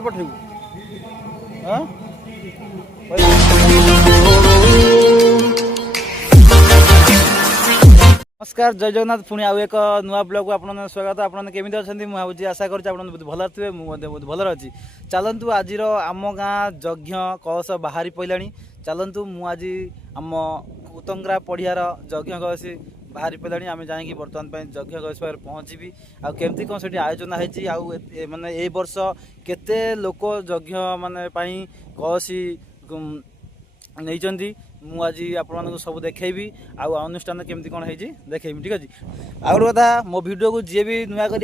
पठेबू हाँ नमस्कार जय जगन्नाथ पुणी आउ एक नुआ ब्लॉग को आपन स्वागत आपन केमिति अछंती मु भाबुची आशा करछि आपन बहुत भल थिबे मु बहुत भल अछि चलंतु आजिर आम गाँ यज्ञ कलश बाहरी पइलाणी चलंतु मु आज आम उतंगरा पड़ियार यज्ञ कलश बाहरी पइलाणी आमे जाई बर्तमान पय यज्ञ कलश पर पहुँचबी आ केमती कोन सेठी आयोजन हैछि आ माने ए वर्ष केते लोक यज्ञ माने पई कलशी नहीं मु आज आपको सब देखी आउ अनुष्ठान केमती कौन है देखी ठीक अच्छे आउ कथा मो वीडियो को जी भी नुआ कर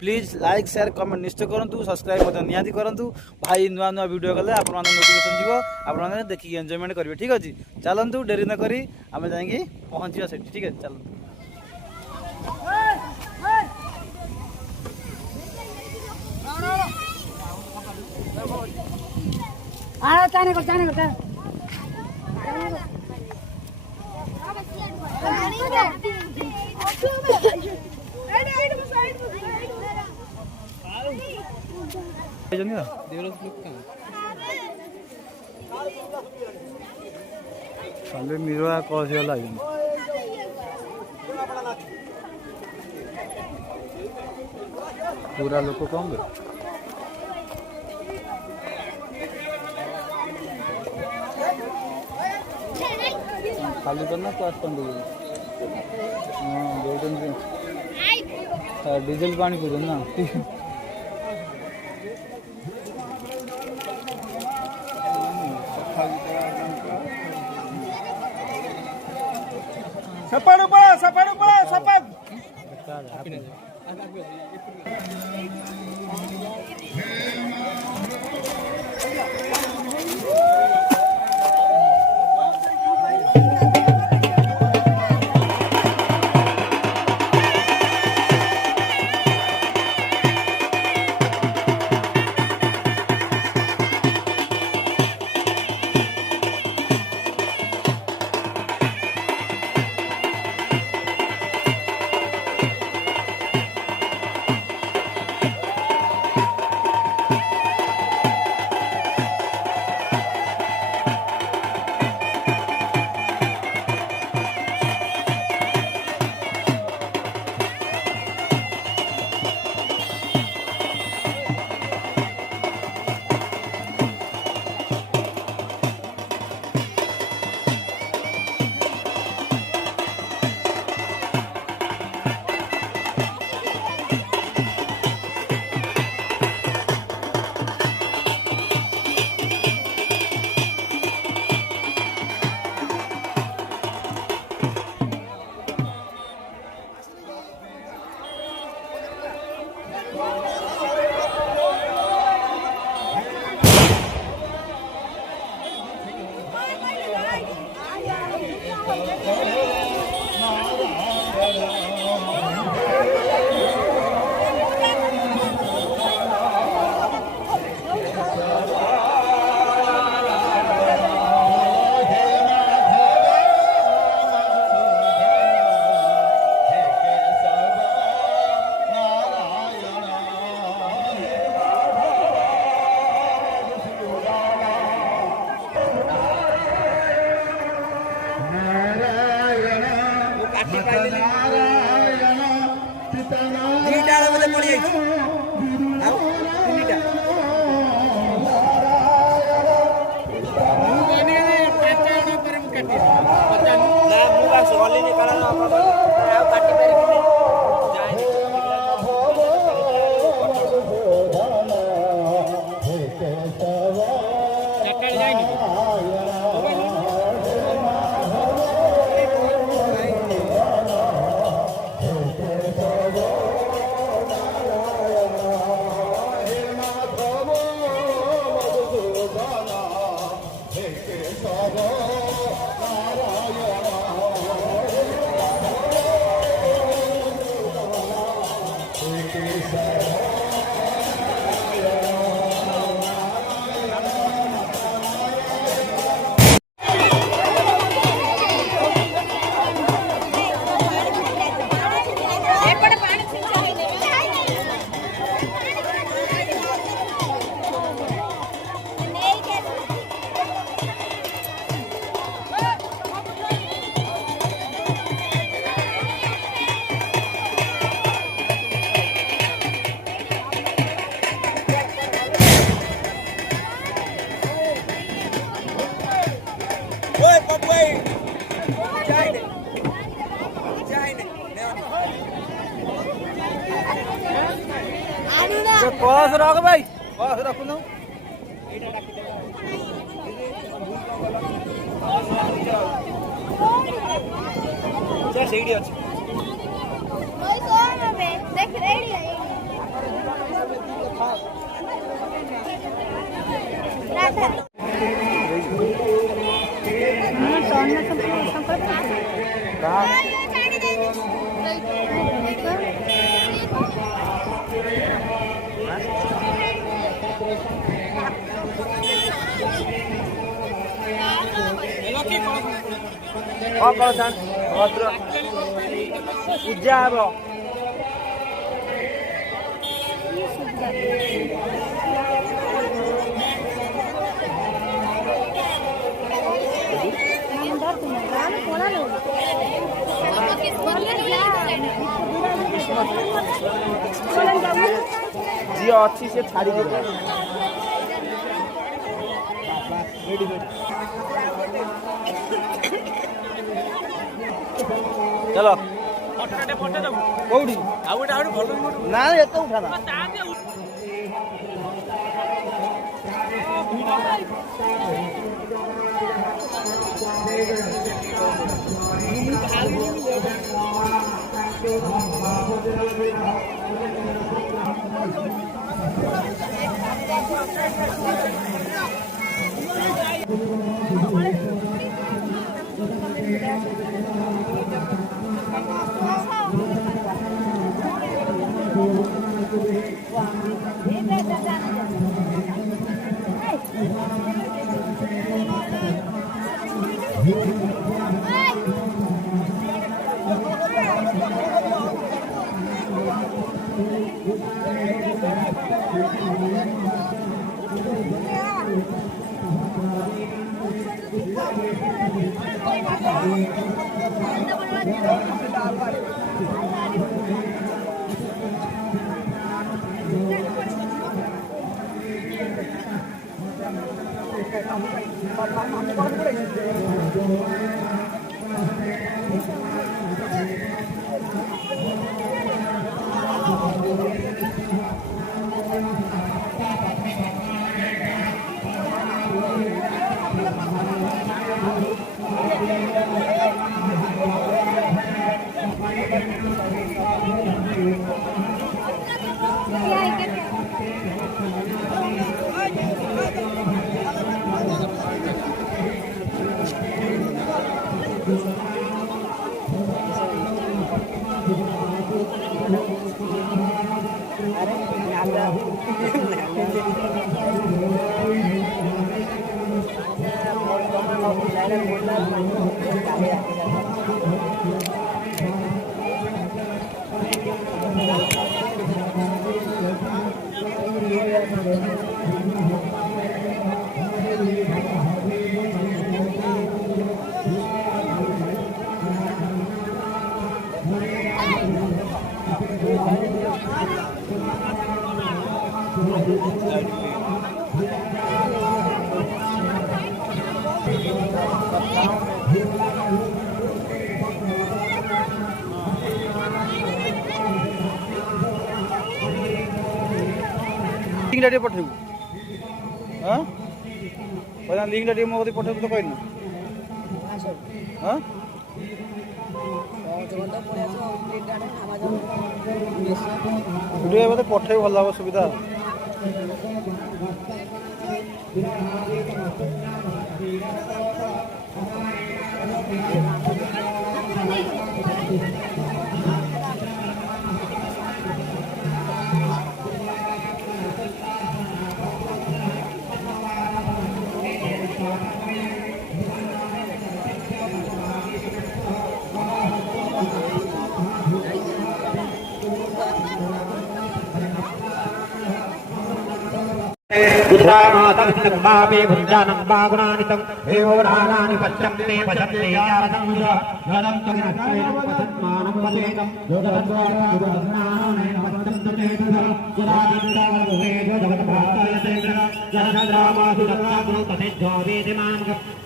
प्लीज लाइक शेयर कमेंट निश्चय करूँ सब्सक्राइब निहाती करूँ भाई नुआ नुआ वीडियो गले आप नोटिफिकेशन जीव आप देखिए एंजॉयमेंट करेंगे ठीक अच्छे चलतु डेरी न करी आम जा पहुँचा से ठीक है चलतु खाली मिरवा कौशला पूरा लोक कम खाली करना तो डीजल पानी पूछ ना सपड़ कलश रख भाई कलश रखुन भद्र पूजा हम जी अच्छी से छाड़ी चलो कौड़ी ना एत उठाना लिंक पठेबू हाँ कहना लिंक मो पठेबू तो कहना हाँ वीडियो बोलते पठे भल हम सुविधा गुजरामातमापे गुञ्जानं बागुणानितं देवोराणानि पश्यन्ते पश्यन्ते यारदं यदं तगिनस्तेन पतन्मानं पतेतं योगद्वारं पश्यन्ते यदादित्यावरुहे जगद्भासयते जगद्रामासु दत्तागुणो तथेज्यो वेदिमां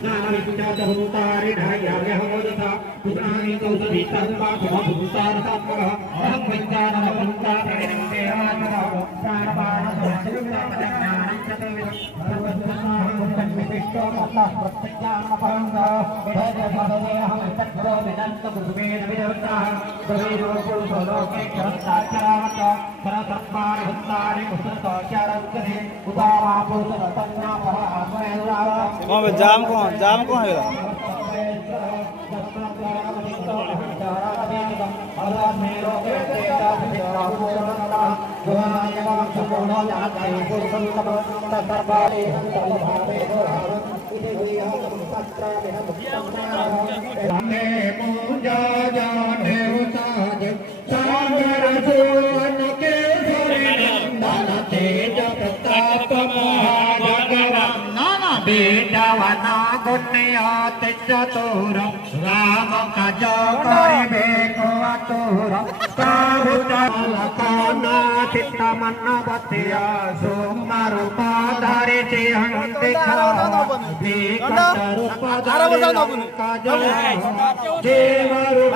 नानाविद्याभूतारि ढाय्यार्यहोदसा पुराणि कौसवितर्माभूतारसात्मकः अहं वैचारभूतारणं देहात्मकः प्राणपाणसंयुक्तपदज्ञानं चतुर्विधं सर्वज्ञानं विशिष्टो मत्तः प्रत्यज्ञानमपरन्तः वेदपददेहं तत्त्वो वेदन्तगुरुवेदविदवृत्तः प्रवेदो पुरुषो लोके चरन्ताचरावतः सरसर्वाणि भूतानि मुसृतोच्चारन्ते उदावापुरुषरतन्नापरात्मनेन्द्रावः जाम कौन है बेटवना गुण्यात चतुर राम काज करिबे को आतुर प्रभुतलखना चित्त मनवतिया सोमरूप धरि सिंह देखा विकट रूप धरि काज देव रूप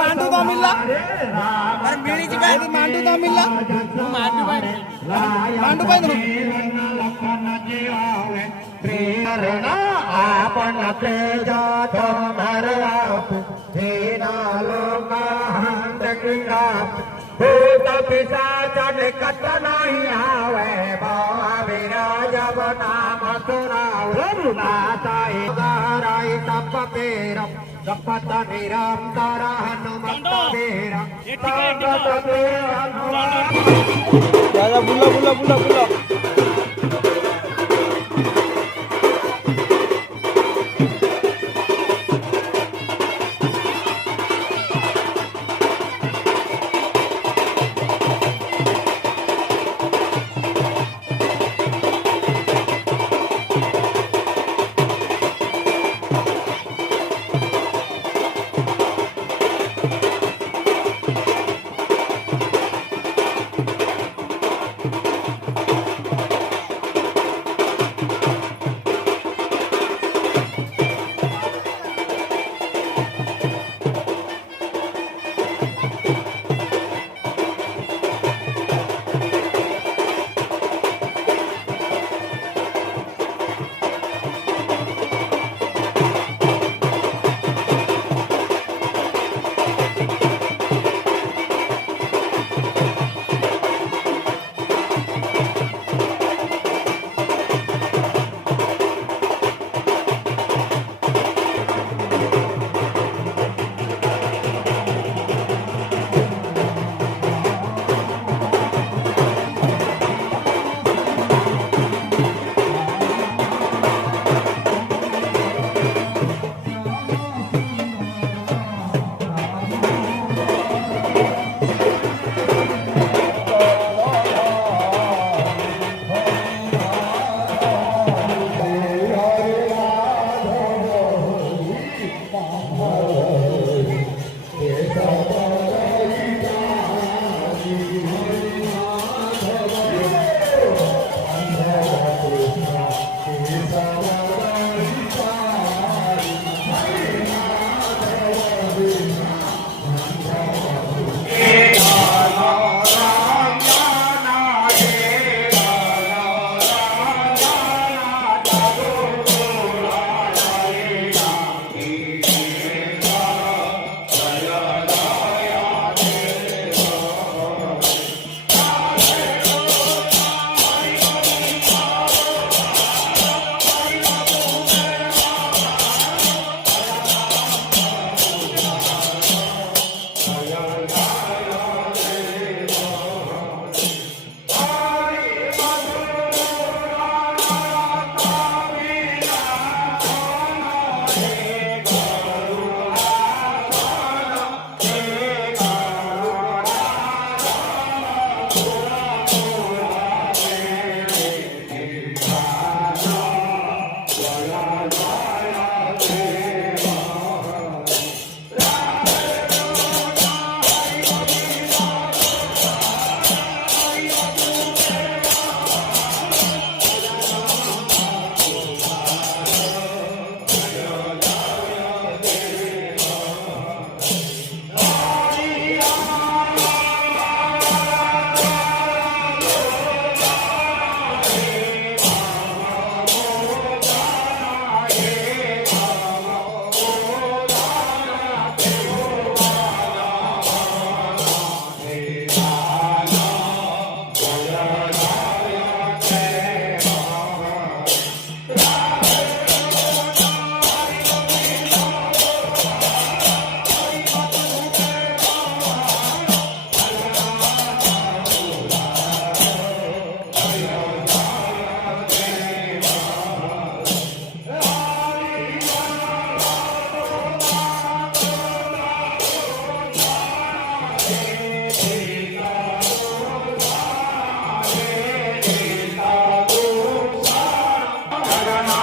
मांडू तो मिलला अरे मिली जी मांडू तो मिलला मांडू पाई प्रेरणा आपण तेज तुम्हारा हेना लोकांत क्रीडा भूत पिशाच निकट नहीं आवे विराज नाम सुनाव नाथाई गाराई तप पेरम तपत निरंतर हनुमत वीरा संगत हनुमान बुला बुला बुला बुला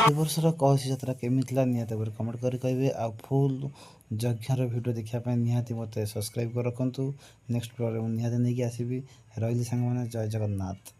ए वर्षर कलसी यात्रा केमिति निहाती भाବରେ कमेंट कर कहे आ फुल यज्ञर वीडियो देखा निहाती मत सब्सक्राइब कर रखु नेक्स्ट प्रोग्राम निहाती नहीं आसबि रही सांग जय जगन्नाथ।